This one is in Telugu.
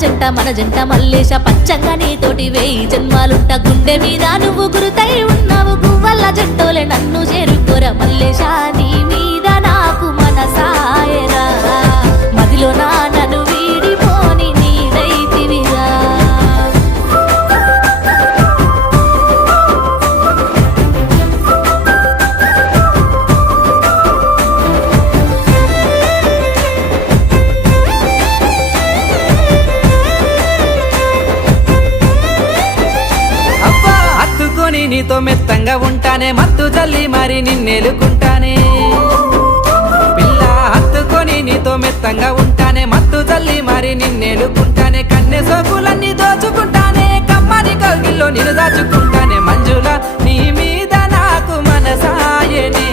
జంట మన జంట మల్లేశ పచ్చంగా నీతోటి వేయి జన్మాలుంట గుండె మీద నువ్వు గురుతై ఉన్నావు గువ్వల్ల జంటోలే నన్ను చేరుకోరా మల్లేశ నీ మీద నాకు మనసాయరా మదిలో నా నన్ను వీడిపోని నీదైతివిరా నీతో మెత్తంగా ఉంటానే మత్తు జల్లి మరి నిన్నెలుకుంటానే పిల్ల హత్తుకొని నీతో మెత్తంగా ఉంటానే మత్తు జల్లి మరి నిన్నెలుకుంటానే కన్నె సోకులన్నీ దోచుకుంటానే కమ్మని కౌగిల్లో నిన్ను దాచుకుంటానే మంజుల నీ మీద నాకు మనసాయనే